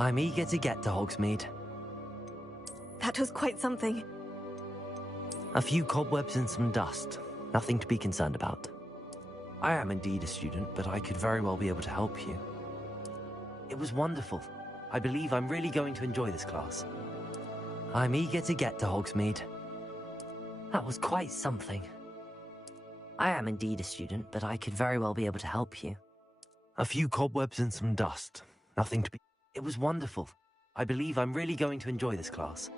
I'm eager to get to Hogsmeade. That was quite something. A few cobwebs and some dust. Nothing to be concerned about. I am indeed a student, but I could very well be able to help you. It was wonderful. I believe I'm really going to enjoy this class. I'm eager to get to Hogsmeade. That was quite something. I am indeed a student, but I could very well be able to help you. A few cobwebs and some dust. Nothing to be... It was wonderful. I believe I'm really going to enjoy this class.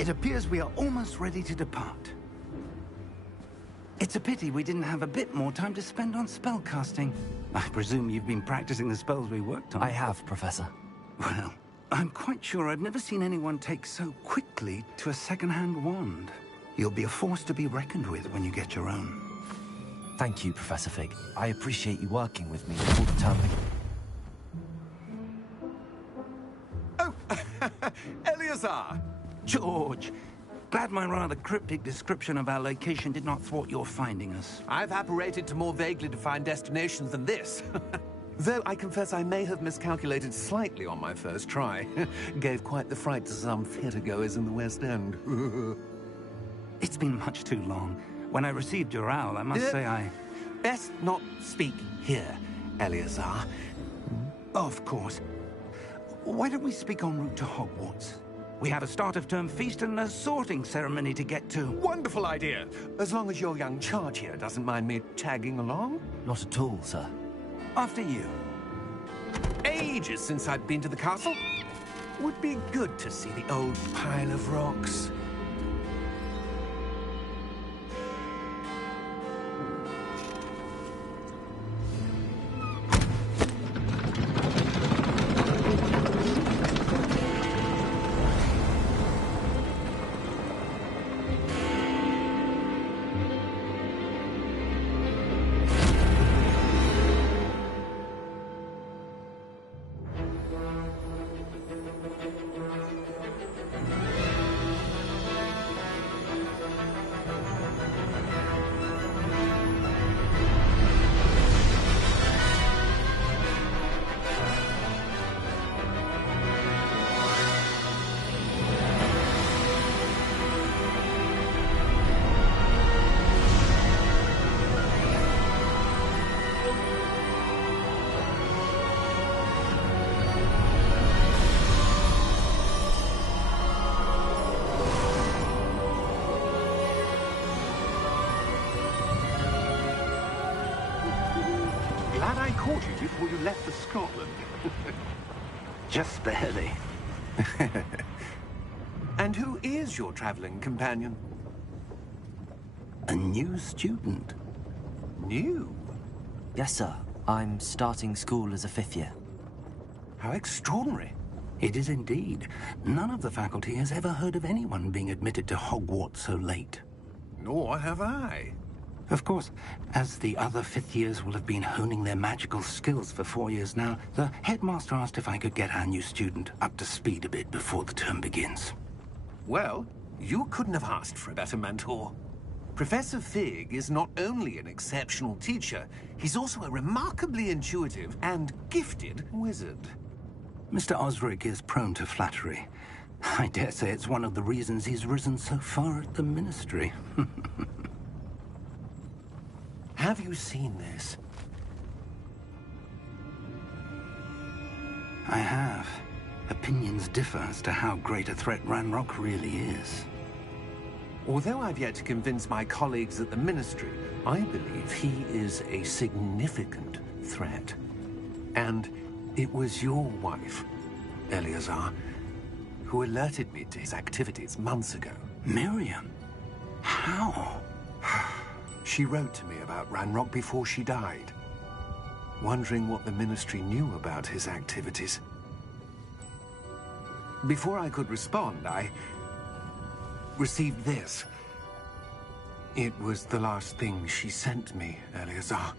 It appears we are almost ready to depart. It's a pity we didn't have a bit more time to spend on spellcasting. I presume you've been practicing the spells we worked on. I have, Professor. Well, I'm quite sure I've never seen anyone take so quickly to a second-hand wand. You'll be a force to be reckoned with when you get your own. Thank you, Professor Fig. I appreciate you working with me before the term begins. Oh, Eleazar! George! Glad my rather cryptic description of our location did not thwart your finding us. I've apparated to more vaguely defined destinations than this. Though I confess I may have miscalculated slightly on my first try. Gave quite the fright to some theatergoers in the West End. It's been much too long. When I received your owl, I must say I... Best not speak here, Eleazar. Of course. Why don't we speak en route to Hogwarts? We have a start-of-term feast and a sorting ceremony to get to. Wonderful idea! As long as your young charge here doesn't mind me tagging along. Not at all, sir. After you. Ages since I've been to the castle. Would be good to see the old pile of rocks. Glad I caught you before you left for Scotland. Just barely. And who is your traveling companion? A new student. New? Yes, sir. I'm starting school as a 5th year. How extraordinary. It is indeed. None of the faculty has ever heard of anyone being admitted to Hogwarts so late. Nor have I. Of course, as the other 5th years will have been honing their magical skills for 4 years now, the headmaster asked if I could get our new student up to speed a bit before the term begins. Well, you couldn't have asked for a better mentor. Professor Fig is not only an exceptional teacher, he's also a remarkably intuitive and gifted wizard. Mr. Osric is prone to flattery. I dare say it's one of the reasons he's risen so far at the Ministry. Have you seen this? I have. Opinions differ as to how great a threat Ranrock really is. Although I've yet to convince my colleagues at the Ministry, I believe he is a significant threat. And it was your wife, Eleazar, who alerted me to his activities months ago. Miriam? How? She wrote to me about Ranrock before she died, wondering what the Ministry knew about his activities. Before I could respond, I received this. It was the last thing she sent me, Eleazar.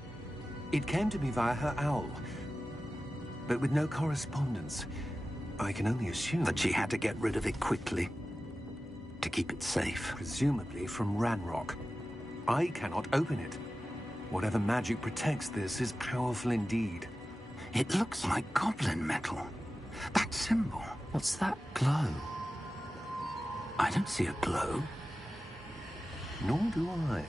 It came to me via her owl, but with no correspondence. I can only assume That she had to get rid of it quickly, to keep it safe. presumably from Ranrock. I cannot open it. Whatever magic protects this is powerful indeed. It looks like goblin metal. That symbol. What's that glow? I don't see a glow. Nor do I.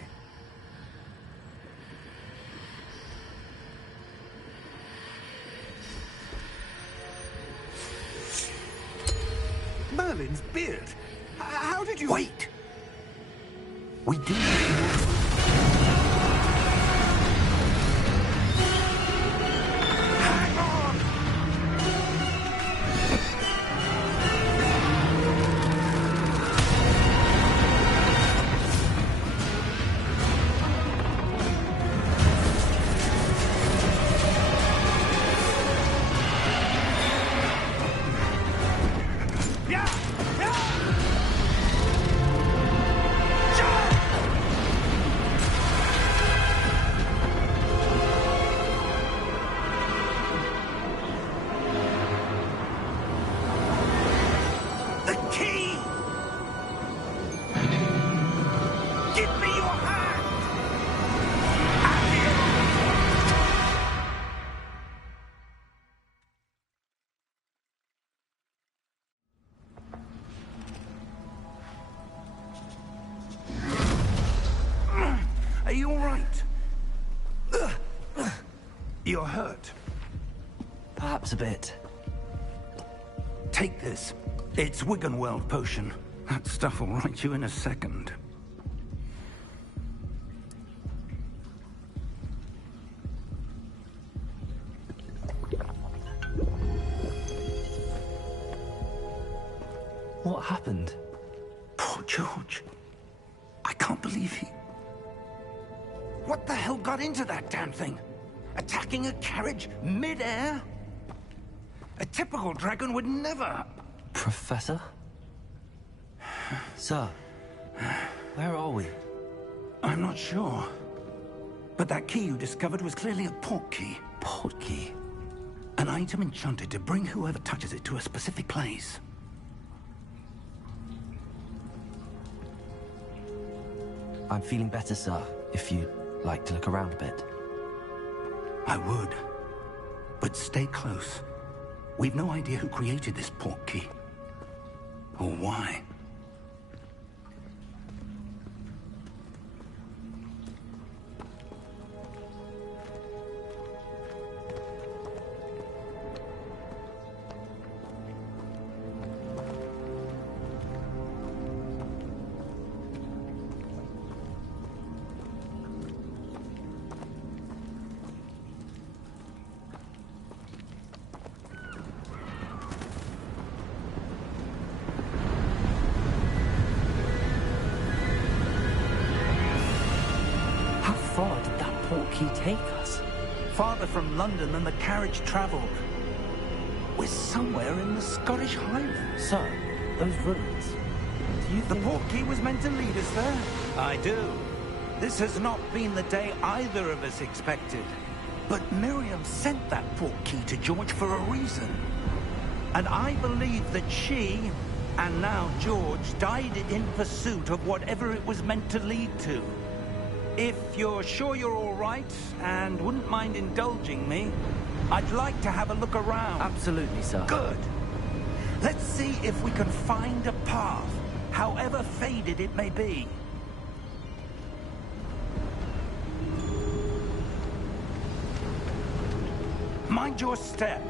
Merlin's beard. How did you... Wait! We do. Hang on! you all right? You're hurt. Perhaps a bit. Take this. It's Wiggenweld potion. That stuff will right you in a second. What happened? Poor George. I can't believe he... What the hell got into that damn thing? Attacking a carriage mid-air? A typical dragon would never... Professor? Sir, where are we? I'm not sure. But that key you discovered was clearly a port key. Port key? An item enchanted to bring whoever touches it to a specific place. I'm feeling better, sir, if you'd like to look around a bit. I would. But stay close. We've no idea who created this port key. Or why. How far did that port key take us? Farther from London than the carriage traveled. We're somewhere in the Scottish Highlands. Sir, those ruins. Do you The think... port key was meant to lead us there? I do. This has not been the day either of us expected. But Miriam sent that port key to George for a reason. And I believe that she, and now George, died in pursuit of whatever it was meant to lead to. If you're sure you're all right, and wouldn't mind indulging me, I'd like to have a look around. Absolutely, sir. Good. Let's see if we can find a path, however faded it may be. Mind your step.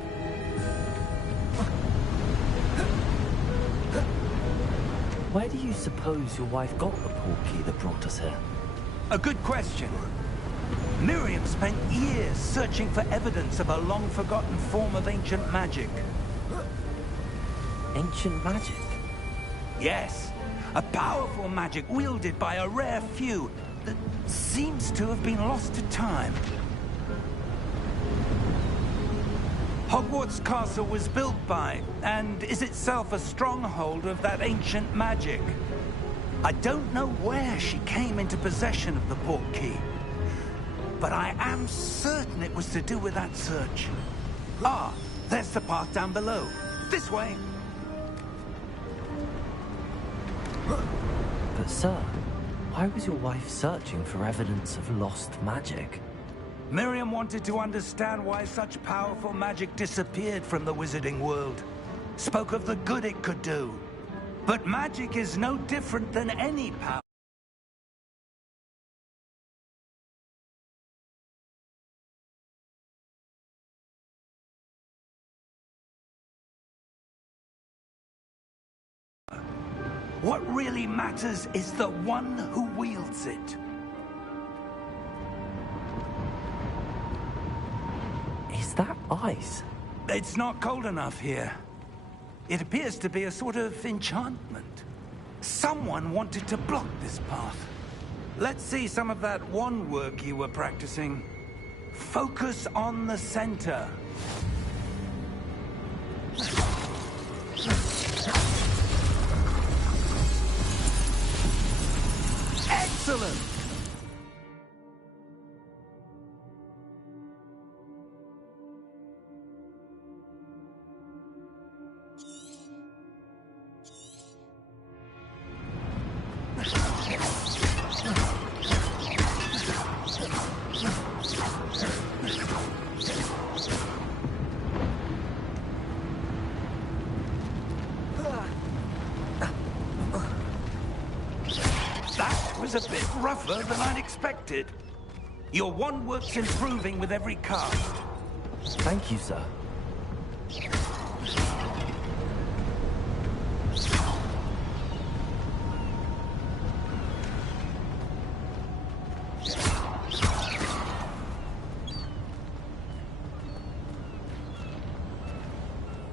Where do you suppose your wife got the port key that brought us here? A good question. Miriam spent years searching for evidence of a long-forgotten form of ancient magic. Ancient magic? Yes, a powerful magic wielded by a rare few that seems to have been lost to time. Hogwarts Castle was built by, and is itself a stronghold of that ancient magic. I don't know where she came into possession of the port key, but I am certain it was to do with that search. Ah, there's the path down below. This way. But sir, why was your wife searching for evidence of lost magic? Miriam wanted to understand why such powerful magic disappeared from the wizarding world. Spoke of the good it could do. But magic is no different than any power. What really matters is the one who wields it. Is that ice? It's not cold enough here. It appears to be a sort of enchantment. Someone wanted to block this path. Let's see some of that wand work you were practicing. Focus on the center. Excellent! That was a bit rougher than I'd expected. Your wand-work's improving with every cast. Thank you, sir.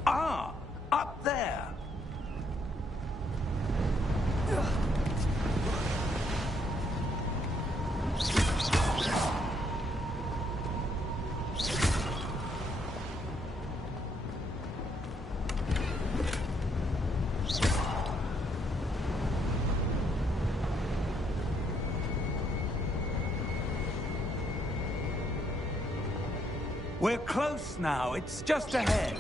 Ah, up there. We're close now. It's just ahead.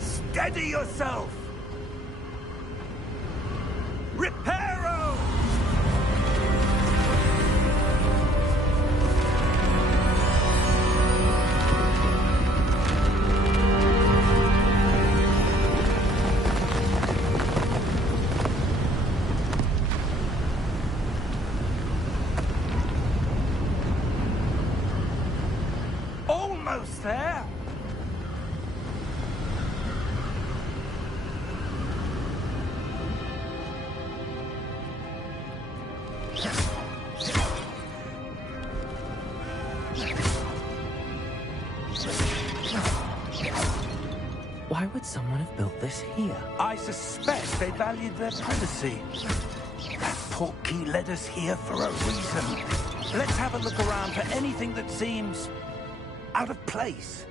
Steady yourself! Reparo! Almost there! Why would someone have built this here? I suspect they valued their privacy. That portkey led us here for a reason. Let's have a look around for anything that seems out of place.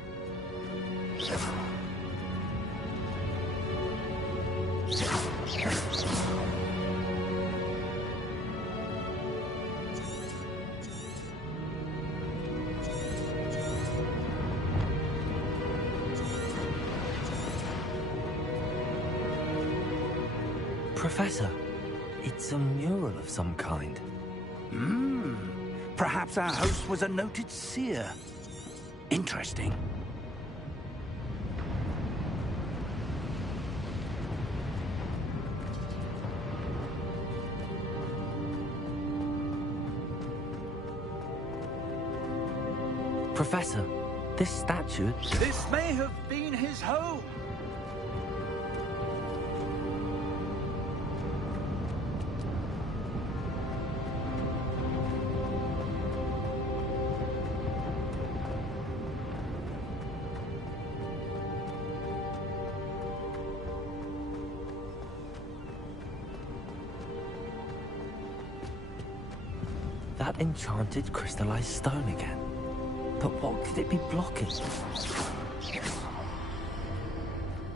Professor, it's a mural of some kind. Perhaps our host was a noted seer. Interesting. Professor, this statue... This may have been his home. That enchanted crystallized stone again. But what could it be blocking?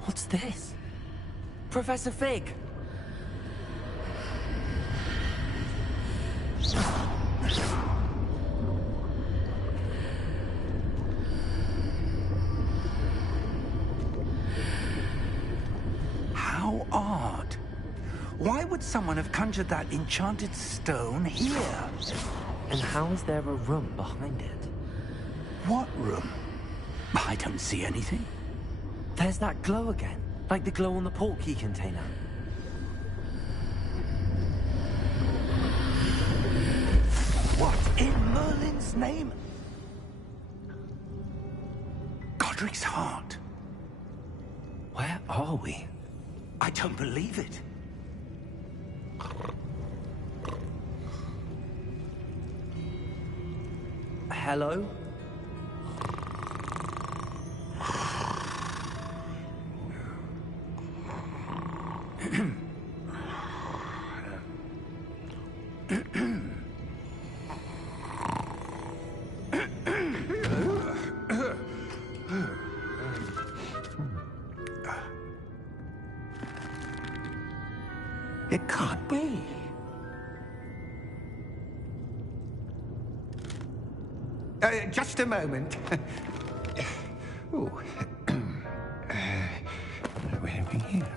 What's this? Professor Fig! How odd. Why would someone have conjured that enchanted stone here? And how is there a room behind it? What room? I don't see anything. There's that glow again, like the glow on the portkey container. What in Merlin's name? Godric's heart. Where are we? I don't believe it. Hello? It can't be. Just a moment. Oh. Where are we here?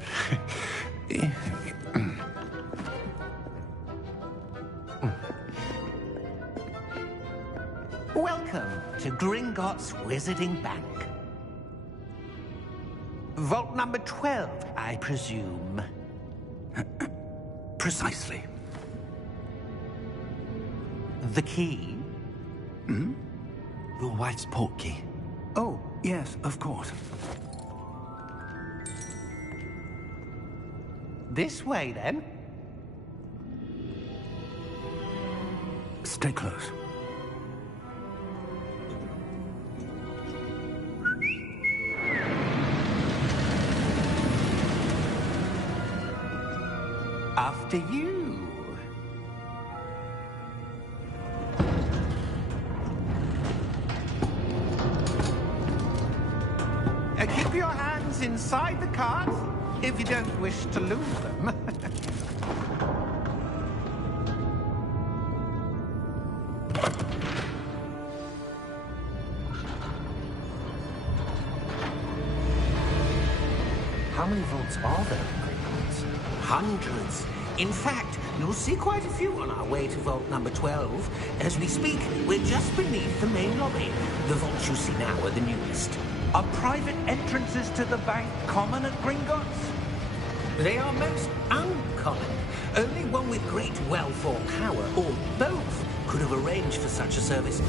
Welcome to Gringotts Wizarding Bank. Vault number 12, I presume. Precisely. The key? Hmm? Your wife's portkey. Oh, yes, of course. This way, then. Stay close. After you. Keep your hands inside the cart if you don't wish to lose them. How many vaults are there in Hogwarts? Hundreds. In fact, you'll see quite a few on our way to vault number 12. As we speak, we're just beneath the main lobby. The vaults you see now are the newest. Are private entrances to the bank common at Gringotts? They are most uncommon. Only one with great wealth or power, or both, could have arranged for such a service.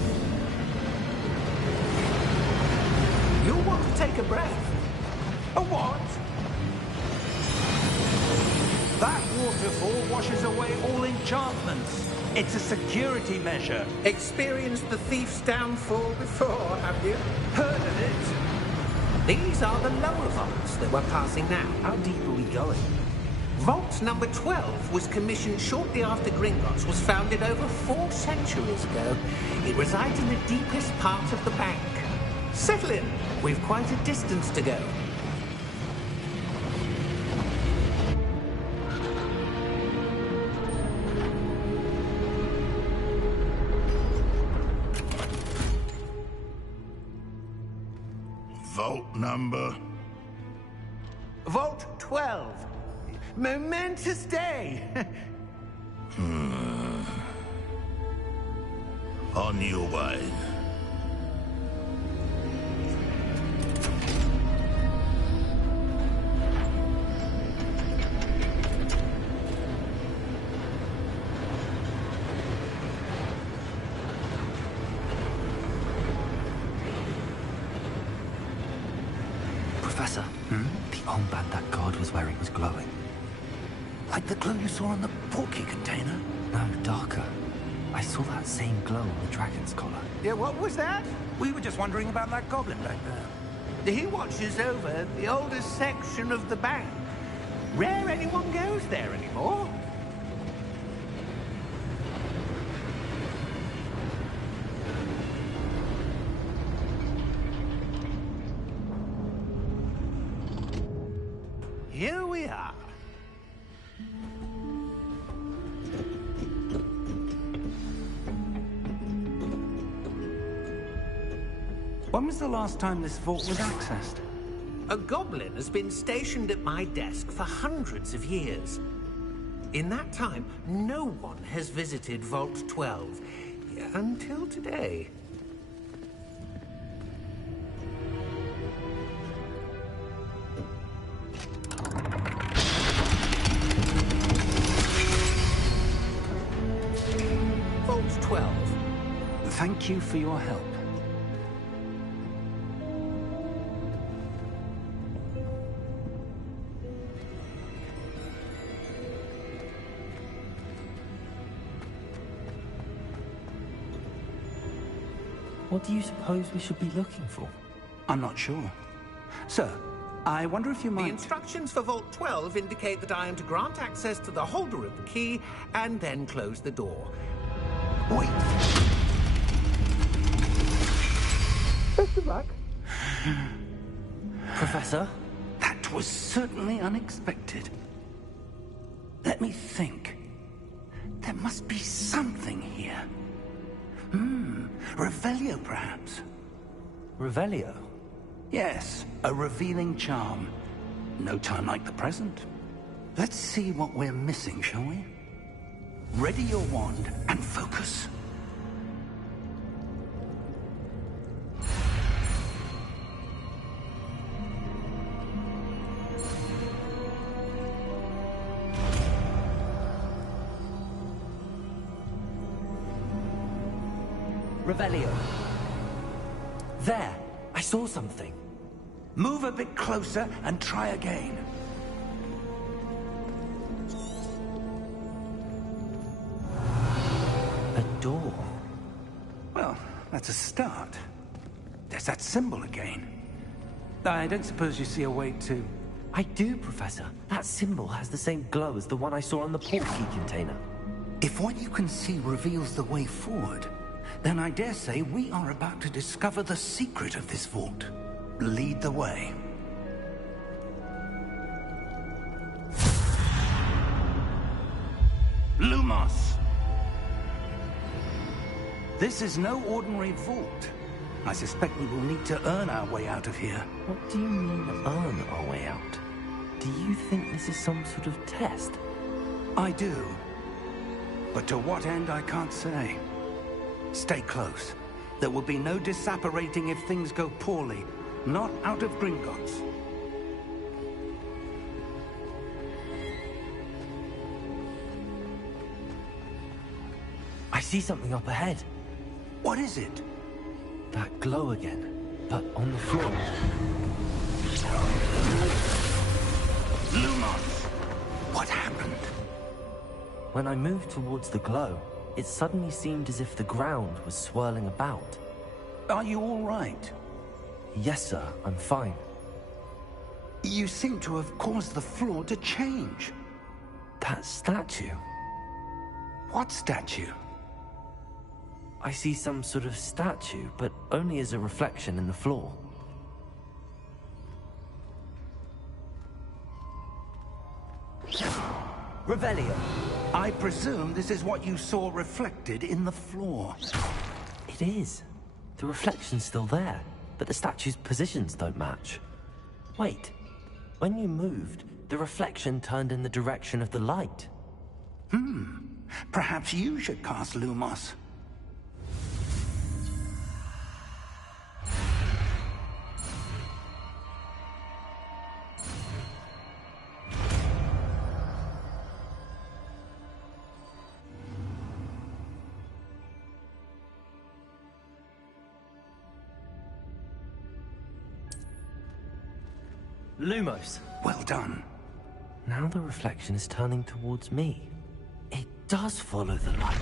You'll want to take a breath. A what? That waterfall washes away all enchantments. It's a security measure. Experienced the thief's downfall before, have you? Heard of it? These are the lower vaults that we're passing now. How deep are we going? Vault number 12 was commissioned shortly after Gringotts was founded over 4 centuries ago. It resides in the deepest part of the bank. Settle in. We've quite a distance to go. Vault number? Vault 12. Momentous day. On your way. Professor, the armband that guard was wearing was glowing. Like the glow you saw on the portkey container? No, darker. I saw that same glow on the dragon's collar. Yeah, what was that? We were just wondering about that goblin back there. He watches over the oldest section of the bank. Rare anyone goes there anymore. Here we are. When was the last time this vault was accessed? A goblin has been stationed at my desk for hundreds of years. In that time, no one has visited Vault 12 until today. Vault 12. Thank you for your help. What do you suppose we should be looking for? I'm not sure. Sir, I wonder if you The might... instructions for Vault 12 indicate that I am to grant access to the holder of the key and then close the door. Wait. Best of luck. Professor? That was certainly unexpected. Let me think. There must be something here. Revelio, perhaps? Revelio? Yes, a revealing charm. No time like the present. Let's see what we're missing, shall we? Ready your wand and focus. Revelio. There! I saw something. Move a bit closer and try again. A door. Well, that's a start. There's that symbol again. I don't suppose you see a way to... I do, Professor. That symbol has the same glow as the one I saw on the portkey container. If what you can see reveals the way forward, then I dare say we are about to discover the secret of this vault. Lead the way. Lumos! This is no ordinary vault. I suspect we will need to earn our way out of here. What do you mean, earn our way out? Do you think this is some sort of test? I do. But to what end, I can't say. Stay close. There will be no disapparating if things go poorly. Not out of Gringotts. I see something up ahead. What is it? That glow again, but on the floor. Lumos! What happened? When I moved towards the glow, it suddenly seemed as if the ground was swirling about. Are you all right? Yes, sir, I'm fine. You seem to have caused the floor to change. That statue. What statue? I see some sort of statue, but only as a reflection in the floor. Revelio. I presume this is what you saw reflected in the floor. It is. The reflection's still there, but the statue's positions don't match. Wait. When you moved, the reflection turned in the direction of the light. Perhaps you should cast Lumos. Lumos. Well done. Now the reflection is turning towards me. It does follow the light.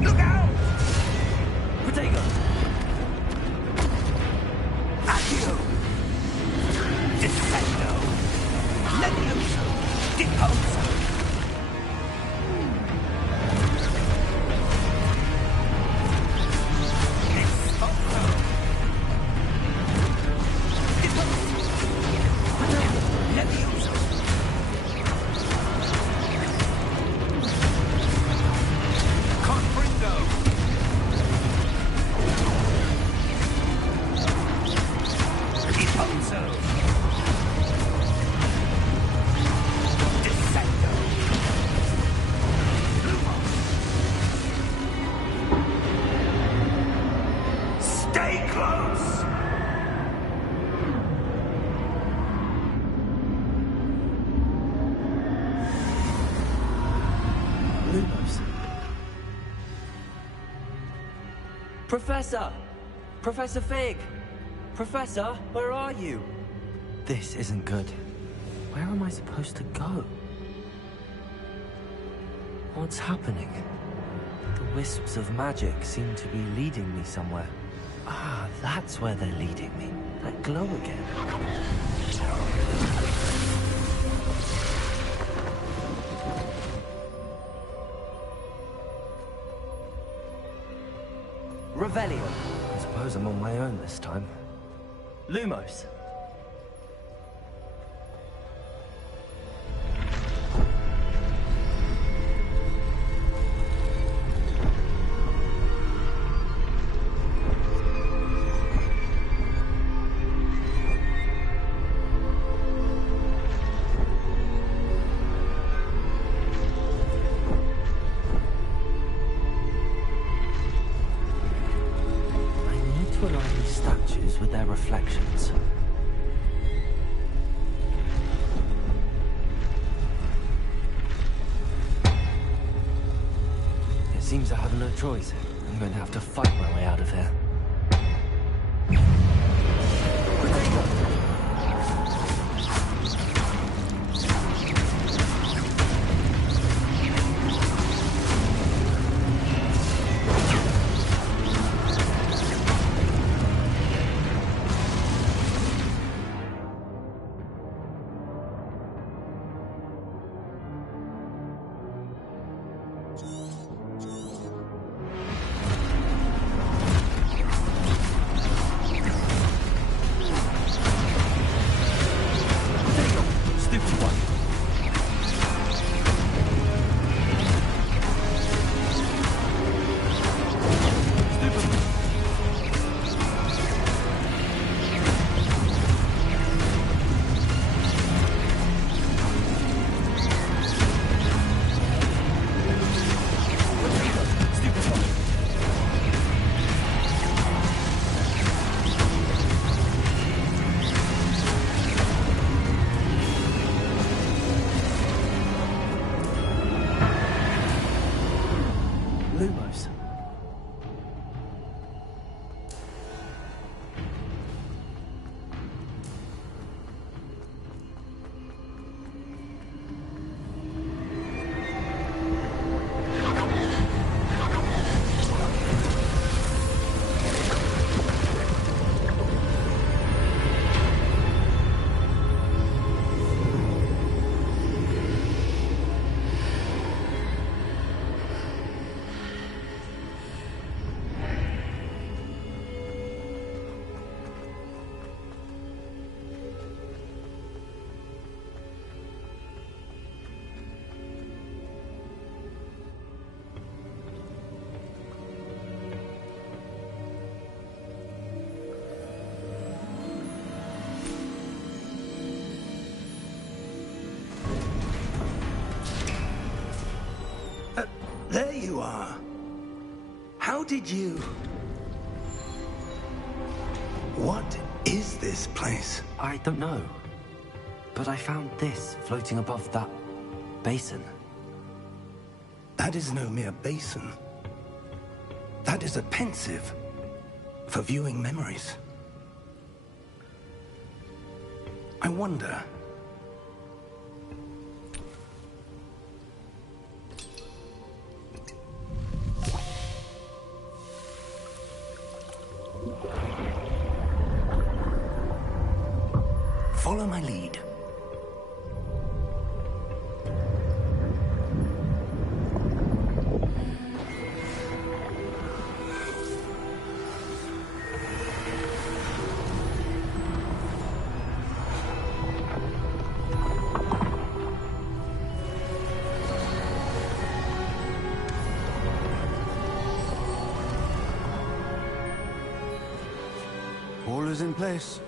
Look out! Protego! Accio! Descendo! Levioso! Deposo! Esposo! Deposo! Levioso! Confringo! Deposo! Descendo! Lumos! Stay close! Lumos. Professor! Professor Fig! Professor, where are you? This isn't good. Where am I supposed to go? What's happening? The wisps of magic seem to be leading me somewhere. Ah, that's where they're leading me. That glow again. Revelio. I suppose I'm on my own this time. Lumos. Seems I have no choice. I'm going to have to fight my way out of here. Lumos. There you are. How did you... What is this place? I don't know. But I found this floating above that basin. That is no mere basin. That is a pensive for viewing memories. I wonder... Follow my lead. All is in place.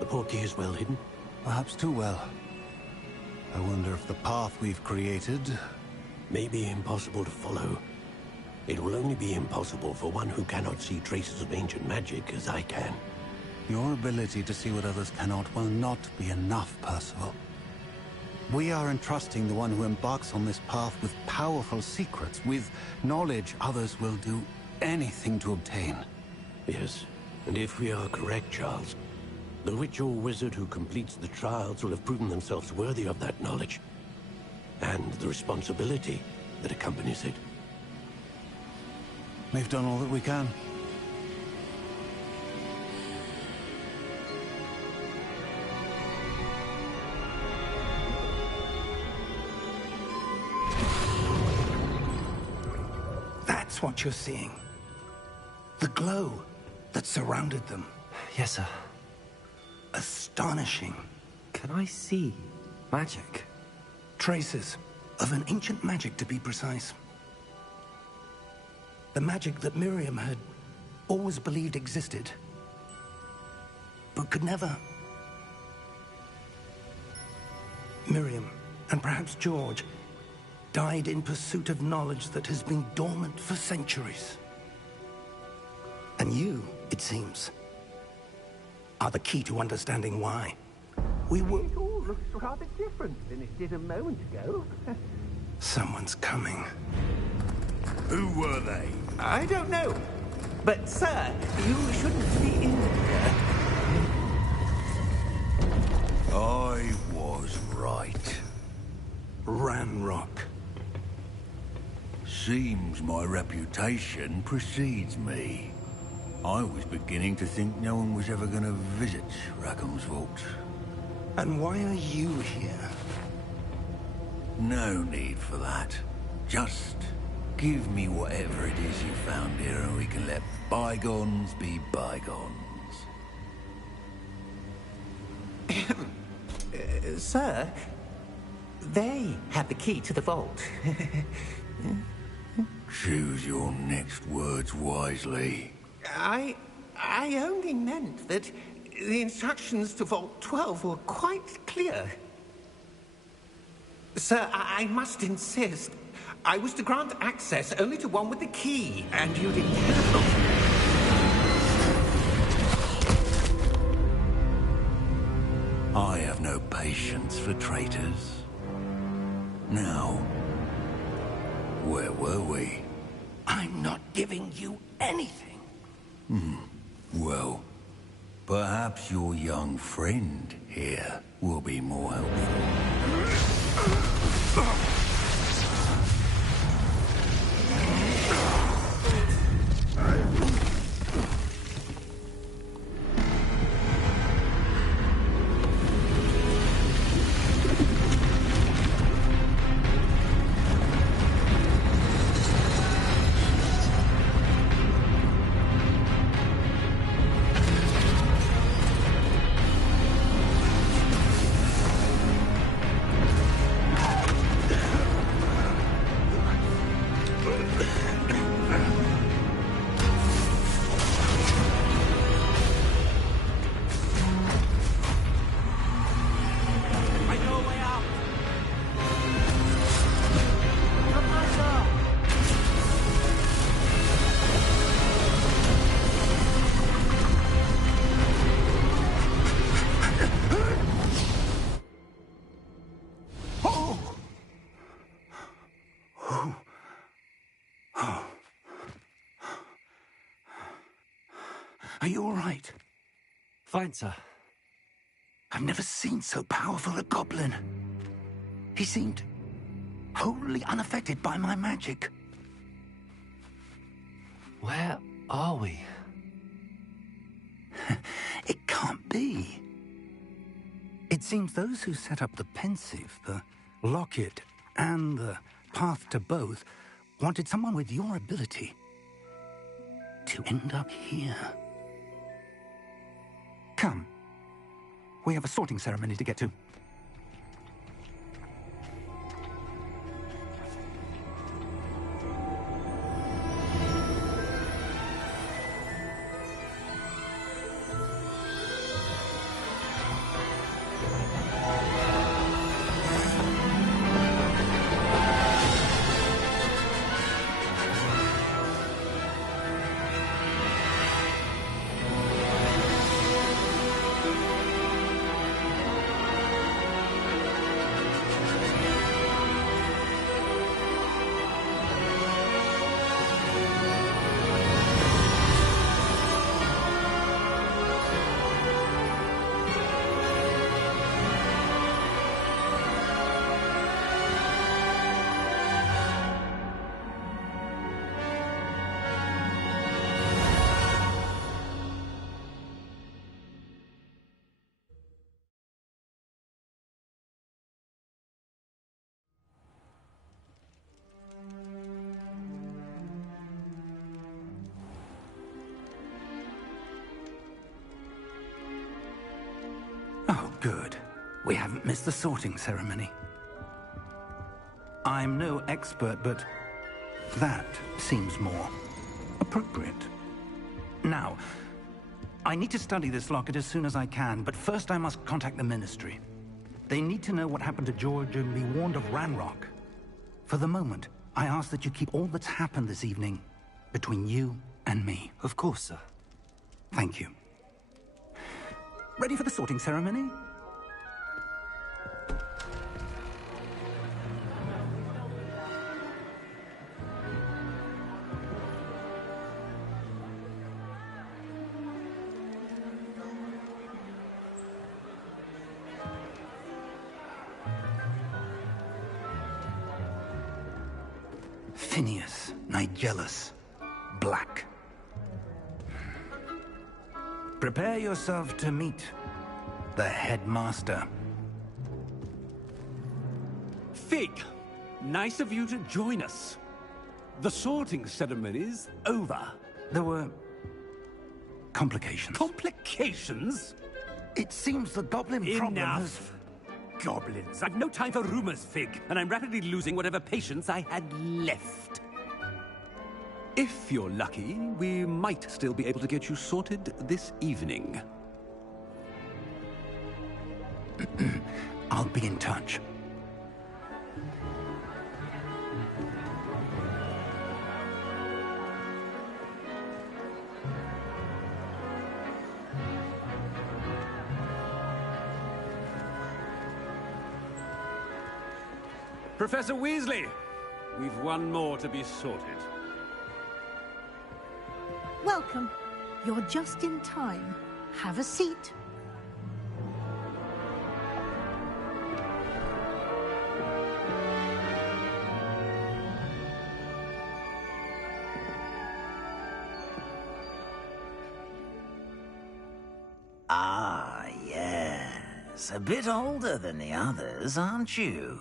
The portkey is well hidden. Perhaps too well. I wonder if the path we've created... May be impossible to follow. It will only be impossible for one who cannot see traces of ancient magic as I can. Your ability to see what others cannot will not be enough, Percival. We are entrusting the one who embarks on this path with powerful secrets, with knowledge others will do anything to obtain. Yes, and if we are correct, Charles, the witch or wizard who completes the trials will have proven themselves worthy of that knowledge, and the responsibility that accompanies it. We've done all that we can. That's what you're seeing. The glow that surrounded them. Yes, sir. Astonishing. Can I see magic? Traces of an ancient magic, to be precise. The magic that Miriam had always believed existed, but could never. Miriam, and perhaps George, died in pursuit of knowledge that has been dormant for centuries. And you, it seems, are the key to understanding why. We will... It all looks rather different than it did a moment ago. Someone's coming. Who were they? I don't know. But, sir, you shouldn't be in here. I was right. Ranrock. Seems my reputation precedes me. I was beginning to think no one was ever going to visit Rackham's vault. And why are you here? No need for that. Just give me whatever it is you found here and we can let bygones be bygones. Sir, they have the key to the vault. Choose your next words wisely. I only meant that the instructions to Vault 12 were quite clear. Sir, I must insist. I was to grant access only to one with the key, and you didn't have... I have no patience for traitors. Now, where were we? I'm not giving you anything. Well, perhaps your young friend here will be more helpful. Are you all right? Fine, sir. I've never seen so powerful a goblin. He seemed wholly unaffected by my magic. Where are we? It can't be. It seems those who set up the pensive, the locket, and the path to both wanted someone with your ability to end up here. Come. We have a sorting ceremony to get to. Oh, good. We haven't missed the sorting ceremony. I'm no expert, but that seems more appropriate. Now, I need to study this locket as soon as I can, but first I must contact the Ministry. They need to know what happened to George and be warned of Ranrock. For the moment, I ask that you keep all that's happened this evening between you and me. Of course, sir. Thank you. Ready for the sorting ceremony? Phineas, Nigellus, Black. Prepare yourself to meet the headmaster. Fig, nice of you to join us. The sorting ceremony's over. There were complications. Complications? It seems the goblin problem has... Enough! Goblins. I've no time for rumors, Fig, and I'm rapidly losing whatever patience I had left. If you're lucky, we might still be able to get you sorted this evening. I'll be in touch. Professor Weasley, we've one more to be sorted. Welcome. You're just in time. Have a seat. Ah, yes. A bit older than the others, aren't you?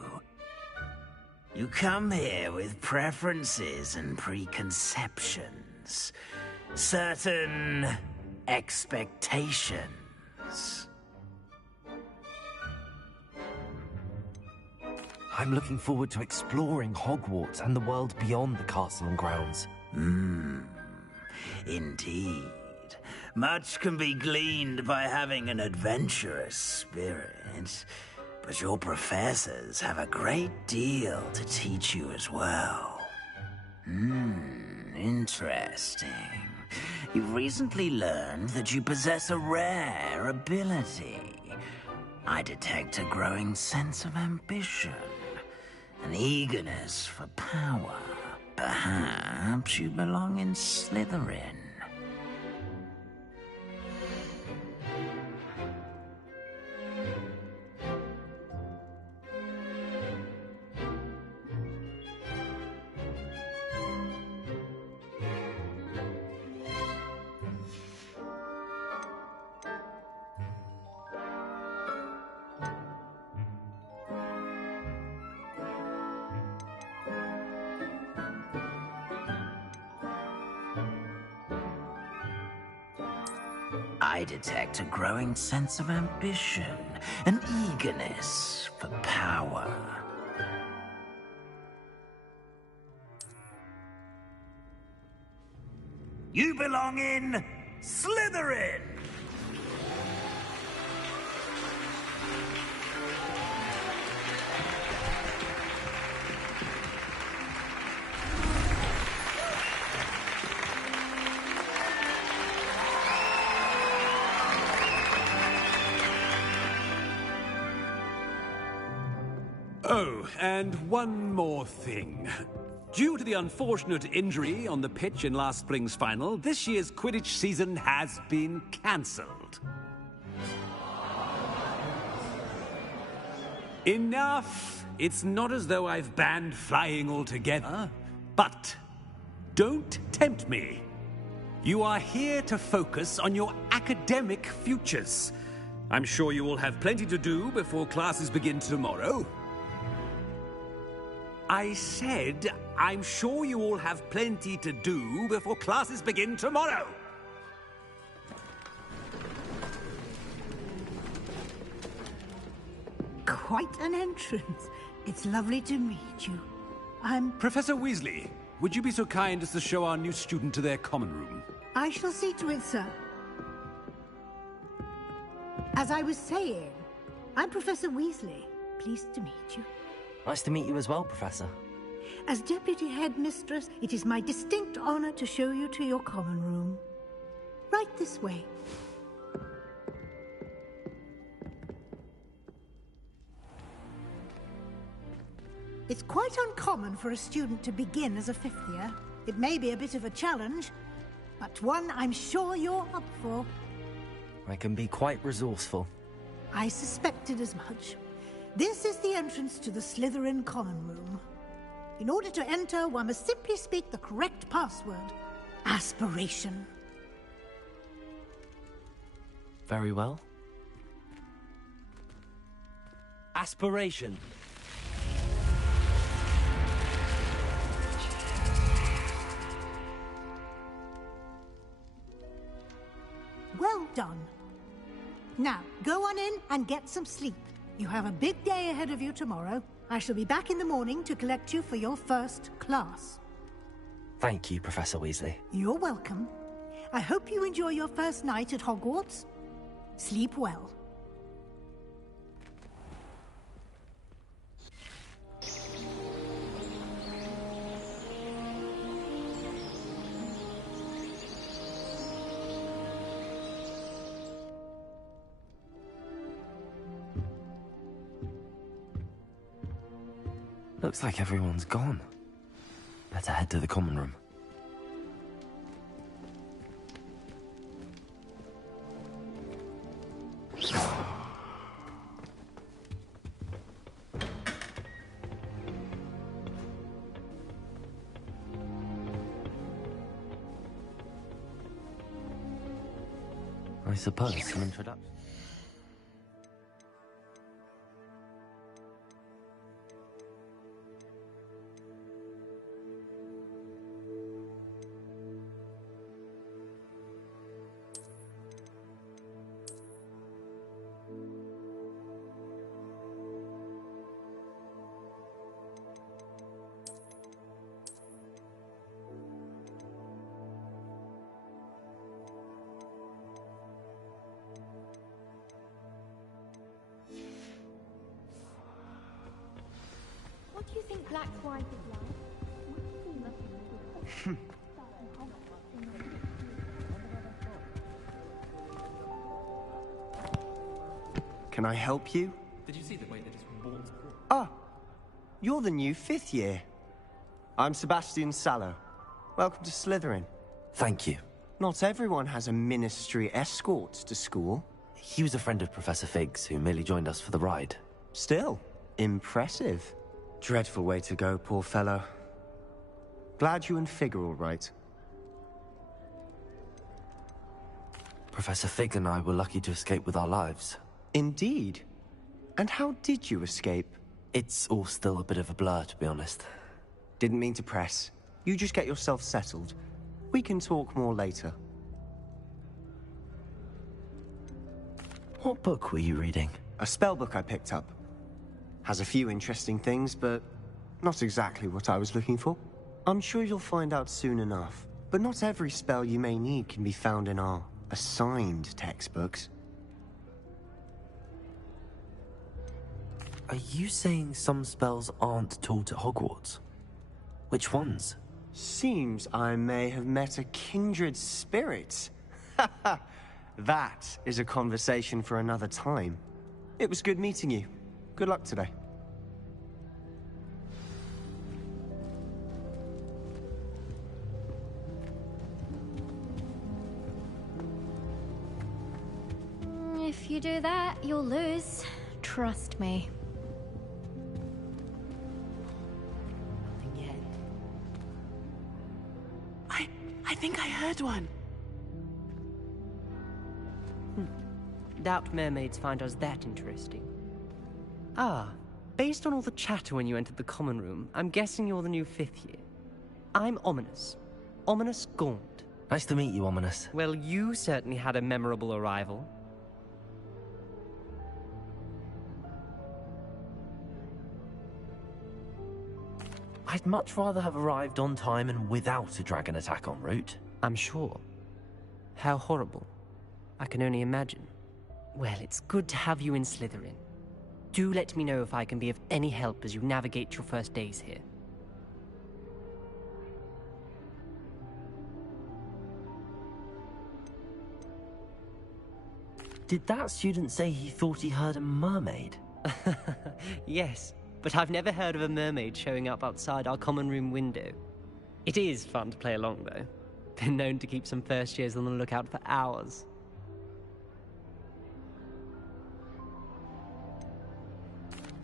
You come here with preferences and preconceptions. Certain expectations. I'm looking forward to exploring Hogwarts and the world beyond the castle and grounds. Indeed. Much can be gleaned by having an adventurous spirit, but your professors have a great deal to teach you as well. Interesting. You've recently learned that you possess a rare ability. I detect a growing sense of ambition, an eagerness for power. Perhaps you belong in Slytherin. I detect a growing sense of ambition, an eagerness for power. You belong in Slytherin! Oh, and one more thing. Due to the unfortunate injury on the pitch in last spring's final, this year's Quidditch season has been cancelled. Enough! It's not as though I've banned flying altogether, but don't tempt me. You are here to focus on your academic futures. I'm sure you will have plenty to do before classes begin tomorrow. I said, I'm sure you all have plenty to do before classes begin tomorrow. Quite an entrance. It's lovely to meet you. I'm... Professor Weasley, would you be so kind as to show our new student to their common room? I shall see to it, sir. As I was saying, I'm Professor Weasley. Pleased to meet you. Nice to meet you as well, Professor. As Deputy Headmistress, it is my distinct honor to show you to your common room. Right this way. It's quite uncommon for a student to begin as a fifth year. It may be a bit of a challenge, but one I'm sure you're up for. I can be quite resourceful. I suspected as much. This is the entrance to the Slytherin common room. In order to enter, one must simply speak the correct password. Aspiration. Very well. Aspiration. Well done. Now, go on in and get some sleep. You have a big day ahead of you tomorrow. I shall be back in the morning to collect you for your first class. Thank you, Professor Weasley. You're welcome. I hope you enjoy your first night at Hogwarts. Sleep well. Looks like everyone's gone. Better head to the common room. I suppose some introduction. What do you think Black's wife is like? Can I help you? Did you see the way they just walked? Ah, you're the new 5th year. I'm Sebastian Sallow. Welcome to Slytherin. Thank you. Not everyone has a ministry escort to school. He was a friend of Professor Fig's who merely joined us for the ride. Still, impressive. Dreadful way to go, poor fellow. Glad you and Fig are all right. Professor Fig and I were lucky to escape with our lives. Indeed. And how did you escape? It's all still a bit of a blur, to be honest. Didn't mean to press. You just get yourself settled. We can talk more later. What book were you reading? A spell book I picked up. Has a few interesting things, but not exactly what I was looking for. I'm sure you'll find out soon enough. But not every spell you may need can be found in our assigned textbooks. Are you saying some spells aren't taught at Hogwarts? Which ones? Seems I may have met a kindred spirit. That is a conversation for another time. It was good meeting you. Good luck today. If you do that, you'll lose. Trust me. Nothing yet. I think I heard one. Doubt mermaids find us that interesting. Ah, based on all the chatter when you entered the common room, I'm guessing you're the new 5th year. I'm Ominous. Ominous Gaunt. Nice to meet you, Ominous. Well, you certainly had a memorable arrival. I'd much rather have arrived on time and without a dragon attack en route. I'm sure. How horrible. I can only imagine. Well, it's good to have you in Slytherin. Do let me know if I can be of any help as you navigate your first days here. Did that student say he thought he heard a mermaid? Yes, but I've never heard of a mermaid showing up outside our common room window. It is fun to play along, though. Been known to keep some first years on the lookout for hours.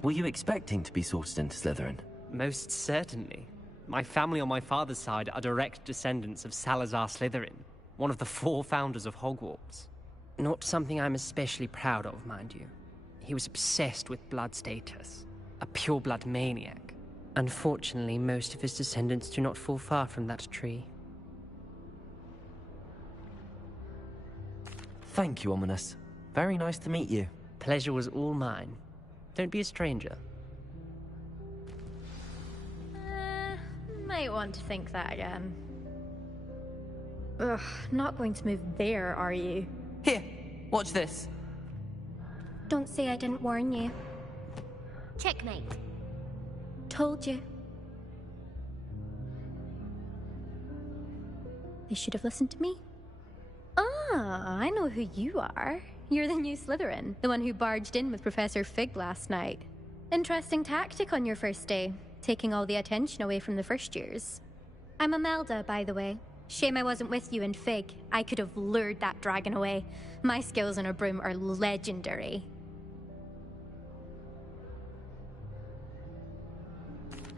Were you expecting to be sorted into Slytherin? Most certainly. My family on my father's side are direct descendants of Salazar Slytherin, one of the 4 founders of Hogwarts. Not something I'm especially proud of, mind you. He was obsessed with blood status, a pure-blood maniac. Unfortunately, most of his descendants do not fall far from that tree. Thank you, Ominous. Very nice to meet you. Pleasure was all mine. Don't be a stranger. Might want to think that again. Ugh, not going to move there, are you? Here, watch this. Don't say I didn't warn you. Checkmate. Told you. They should have listened to me. Ah, I know who you are. You're the new Slytherin, the one who barged in with Professor Fig last night. Interesting tactic on your first day, taking all the attention away from the first years. I'm Imelda, by the way. Shame I wasn't with you in Fig. I could have lured that dragon away. My skills on a broom are legendary.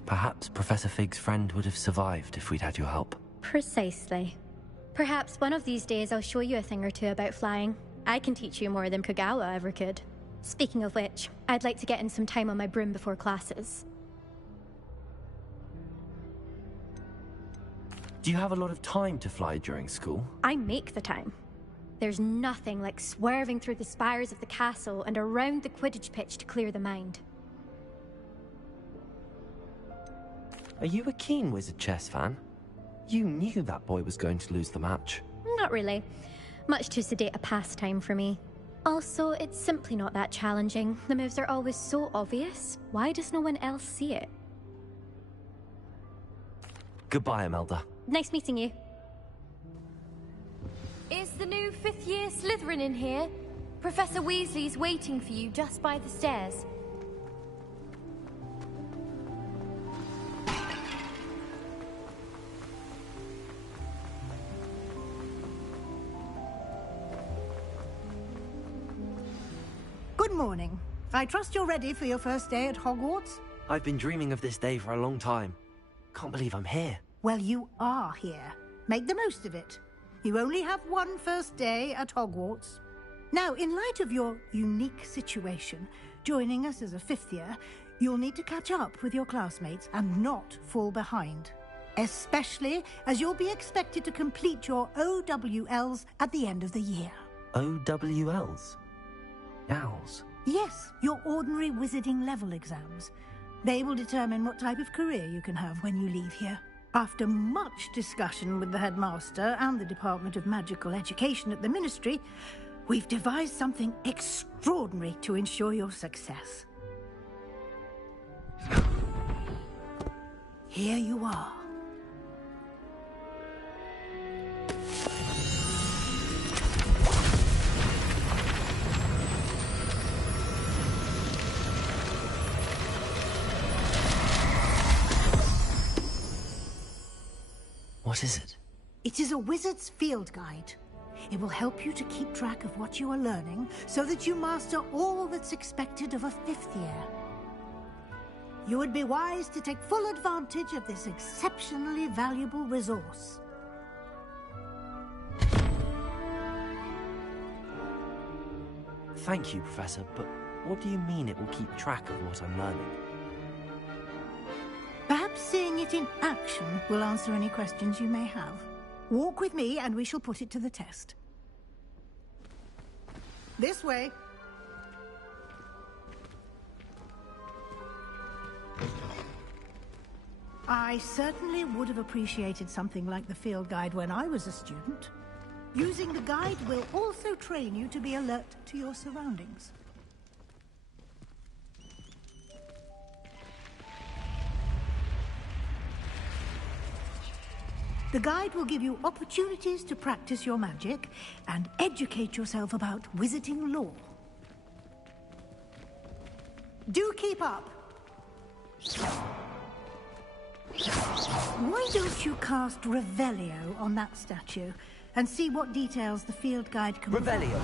Perhaps Professor Fig's friend would have survived if we'd had your help. Precisely. Perhaps one of these days I'll show you a thing or two about flying. I can teach you more than Kogawa ever could. Speaking of which, I'd like to get in some time on my broom before classes. Do you have a lot of time to fly during school? I make the time. There's nothing like swerving through the spires of the castle and around the Quidditch pitch to clear the mind. Are you a keen Wizard chess fan? You knew that boy was going to lose the match. Not really. Much too sedate a pastime for me. Also, it's simply not that challenging. The moves are always so obvious. Why does no one else see it? Goodbye, Imelda. Nice meeting you. Is the new 5th year Slytherin in here? Professor Weasley's waiting for you just by the stairs. Good morning. I trust you're ready for your first day at Hogwarts? I've been dreaming of this day for a long time. Can't believe I'm here. Well, you are here. Make the most of it. You only have one first day at Hogwarts. Now, in light of your unique situation, joining us as a 5th year, you'll need to catch up with your classmates and not fall behind. Especially as you'll be expected to complete your OWLs at the end of the year. OWLs? Owls? Yes, your ordinary wizarding level exams. They will determine what type of career you can have when you leave here. After much discussion with the headmaster and the Department of Magical Education at the Ministry, we've devised something extraordinary to ensure your success. Here you are. What is it? It is a wizard's field guide. It will help you to keep track of what you are learning so that you master all that's expected of a 5th year. You would be wise to take full advantage of this exceptionally valuable resource. Thank you, Professor, but what do you mean it will keep track of what I'm learning? Perhaps seeing it in action will answer any questions you may have. Walk with me and we shall put it to the test. This way. I certainly would have appreciated something like the field guide when I was a student. Using the guide will also train you to be alert to your surroundings. The guide will give you opportunities to practice your magic and educate yourself about wizarding lore. Do keep up! Why don't you cast Revelio on that statue and see what details the field guide can provide? Revelio!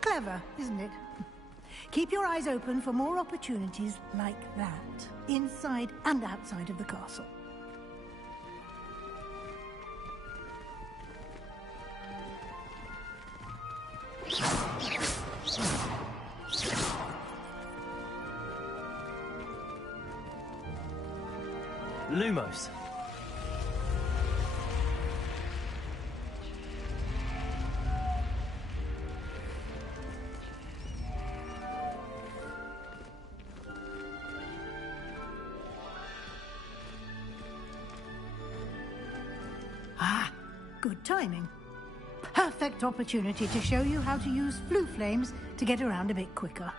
Clever, isn't it? Keep your eyes open for more opportunities like that, inside and outside of the castle. Lumos. Ah, good timing. Perfect opportunity to show you how to use flue flames to get around a bit quicker.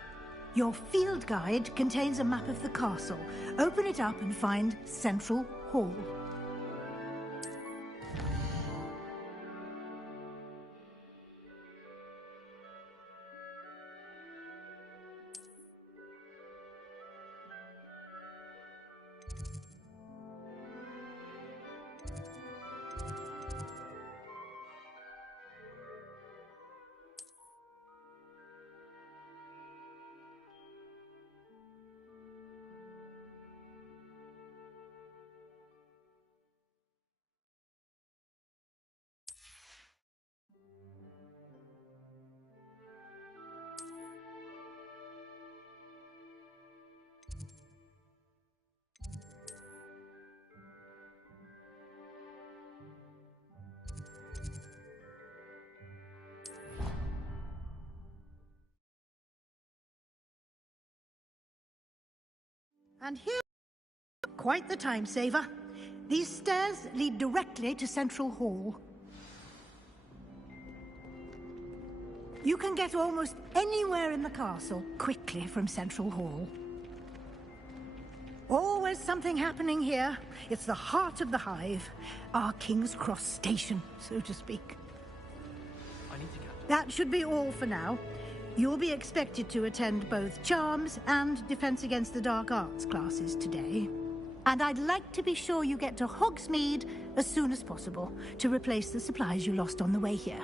Your field guide contains a map of the castle. Open it up and find Central Hall. And here, quite the time saver. These stairs lead directly to Central Hall. You can get almost anywhere in the castle quickly from Central Hall. Always something happening here. It's the heart of the hive, our King's Cross station, so to speak. That should be all for now. You'll be expected to attend both Charms and Defense Against the Dark Arts classes today. And I'd like to be sure you get to Hogsmeade as soon as possible to replace the supplies you lost on the way here.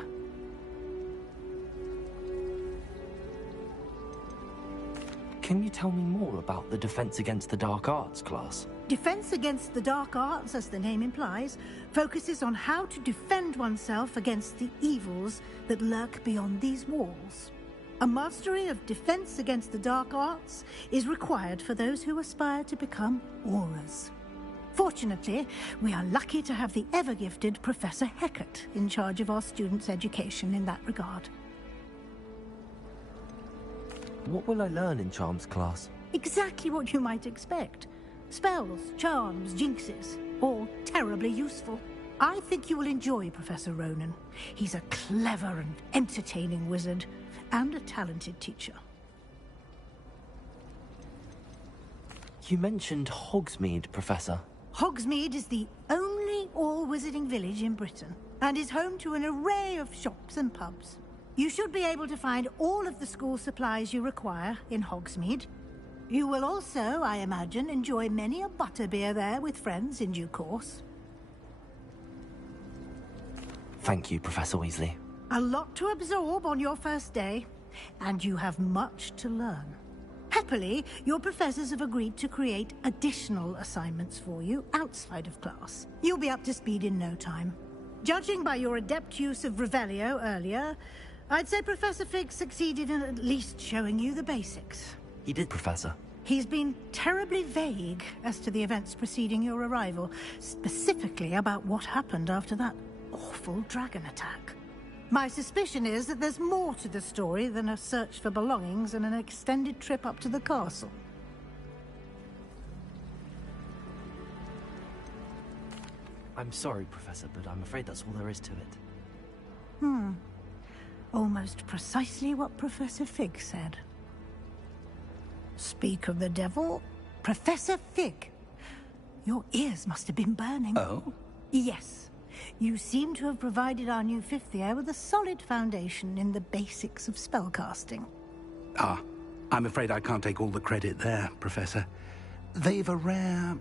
Can you tell me more about the Defense Against the Dark Arts class? Defense Against the Dark Arts, as the name implies, focuses on how to defend oneself against the evils that lurk beyond these walls. A mastery of Defense Against the Dark Arts is required for those who aspire to become Aurors. Fortunately, we are lucky to have the ever-gifted Professor Hecat in charge of our students' education in that regard. What will I learn in Charms class? Exactly what you might expect. Spells, charms, jinxes, all terribly useful. I think you will enjoy Professor Ronan. He's a clever and entertaining wizard, and a talented teacher. You mentioned Hogsmeade, Professor. Hogsmeade is the only all-wizarding village in Britain, and is home to an array of shops and pubs. You should be able to find all of the school supplies you require in Hogsmeade. You will also, I imagine, enjoy many a butterbeer there with friends in due course. Thank you, Professor Weasley. A lot to absorb on your first day, and you have much to learn. Happily, your professors have agreed to create additional assignments for you outside of class. You'll be up to speed in no time. Judging by your adept use of Revelio earlier, I'd say Professor Fig succeeded in at least showing you the basics. He did, Professor. He's been terribly vague as to the events preceding your arrival, specifically about what happened after that awful dragon attack. My suspicion is that there's more to the story than a search for belongings and an extended trip up to the castle. I'm sorry, Professor, but I'm afraid that's all there is to it. Almost precisely what Professor Fig said. Speak of the devil, Professor Fig. Your ears must have been burning. Oh? Yes. You seem to have provided our new fifth year with a solid foundation in the basics of spellcasting. Ah, I'm afraid I can't take all the credit there, Professor. They've a rare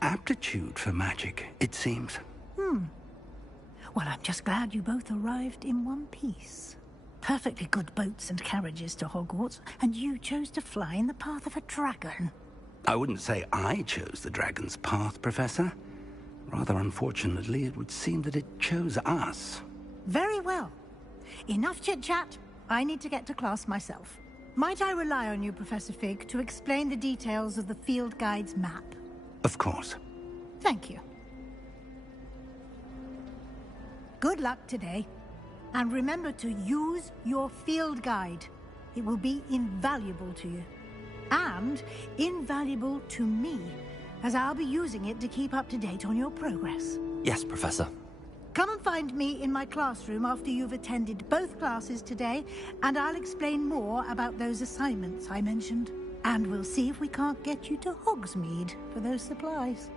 aptitude for magic, it seems. Well, I'm just glad you both arrived in one piece. Perfectly good boats and carriages to Hogwarts, and you chose to fly in the path of a dragon. I wouldn't say I chose the dragon's path, Professor. Rather unfortunately, it would seem that it chose us. Very well. Enough chit-chat. I need to get to class myself. Might I rely on you, Professor Fig, to explain the details of the field guide's map? Of course. Thank you. Good luck today. And remember to use your field guide. It will be invaluable to you. And invaluable to me, as I'll be using it to keep up to date on your progress. Yes, Professor. Come and find me in my classroom after you've attended both classes today, and I'll explain more about those assignments I mentioned. And we'll see if we can't get you to Hogsmeade for those supplies.